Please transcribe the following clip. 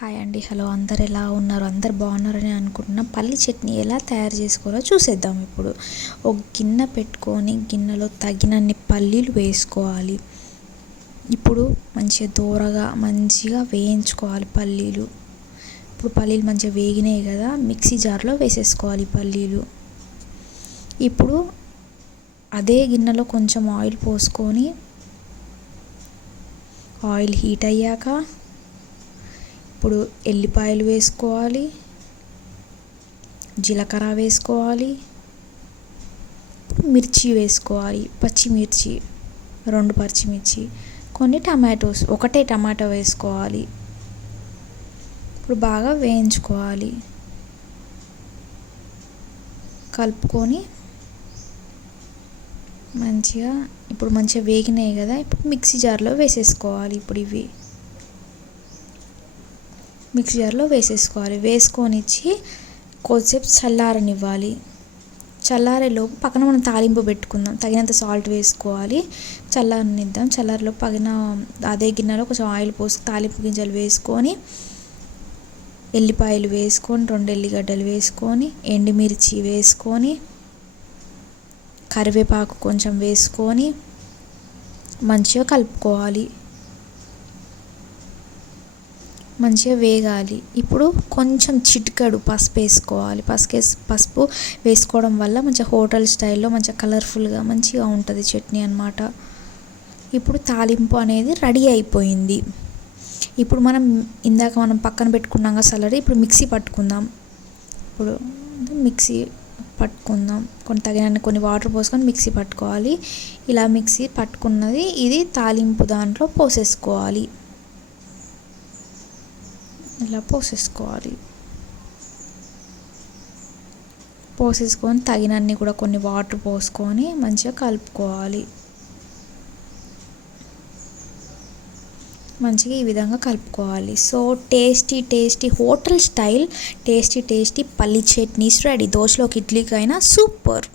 Hi అండి, hello, అందరు ఎలా ఉన్నారు? అందరు బాగున్నారని అనుకుంటున్నా. పల్లి చట్నీ ఎలా తయారు చేసుకోవాలో చూసేద్దాం. ఇప్పుడు ఒక గిన్నె పెట్టుకొని గిన్నెలో తగినన్ని పల్లీలు వేసుకోవాలి. ఇప్పుడు మంచిగా దోరగా మంచిగా వేయించుకోవాలి పల్లీలు. ఇప్పుడు పల్లీలు మంచిగా వేగినాయి కదా, మిక్సీ జార్లో వేసేసుకోవాలి పల్లీలు. ఇప్పుడు అదే గిన్నెలో కొంచెం ఆయిల్ పోసుకొని ఆయిల్ హీట్ అయ్యాక ఇప్పుడు ఎల్లిపాయలు వేసుకోవాలి, జీలకర్ర వేసుకోవాలి, మిర్చి వేసుకోవాలి, పచ్చిమిర్చి 2 పచ్చిమిర్చి, కొన్ని టమాటోస్, ఒకటే టమాటో వేసుకోవాలి. ఇప్పుడు బాగా వేయించుకోవాలి, కలుపుకొని ఇప్పుడు మంచిగా వేగినాయి కదా, ఇప్పుడు మిక్సీ జార్లో వేసేసుకోవాలి. ఇప్పుడు ఇవి మిక్సీ జార్లో వేసుకొని కొద్దిసేపు చల్లారనివ్వాలి. చల్లారేలోపు పక్కన మనం తాలింపు పెట్టుకుందాం. తగినంత సాల్ట్ వేసుకోవాలి, చల్లారనిద్దాం. చల్లారేలోపు అదే గిన్నెలో కొంచెం ఆయిల్ పోసి తాలింపు గింజలు వేసుకొని, ఎల్లిపాయలు వేసుకొని, 2 ఎల్లిగడ్డలు వేసుకొని, ఎండుమిర్చి వేసుకొని, కరివేపాకు కొంచెం వేసుకొని మంచిగా కలుపుకోవాలి, మంచిగా వేగాలి. ఇప్పుడు కొంచెం చిటికెడు పసుపు వేసుకోవాలి. పసుపు వేసుకోవడం వల్ల మంచిగా హోటల్ స్టైల్లో మంచిగా కలర్ఫుల్గా మంచిగా ఉంటుంది చట్నీ అన్నమాట. ఇప్పుడు తాలింపు అనేది రెడీ అయిపోయింది. ఇప్పుడు ఇందాక మనం పక్కన పెట్టుకున్నాం కదా సలాడ్, ఇప్పుడు మిక్సీ పట్టుకుందాం. కొన్ని వాటర్ పోసుకొని మిక్సీ పట్టుకోవాలి. ఇలా మిక్సీ పట్టుకున్నది ఇది తాలింపు దాంట్లో పోసేసుకోవాలి. ఇలా పోసేసుకొని తగినన్ని కూడా కొన్ని వాటర్ పోసుకొని మంచిగా కలుపుకోవాలి. మంచిగా ఈ విధంగా కలుపుకోవాలి. So tasty hotel style tasty పల్లి చట్నీస్ రెడీ. దోశలోకి, ఇడ్లీకి అయినా సూపర్.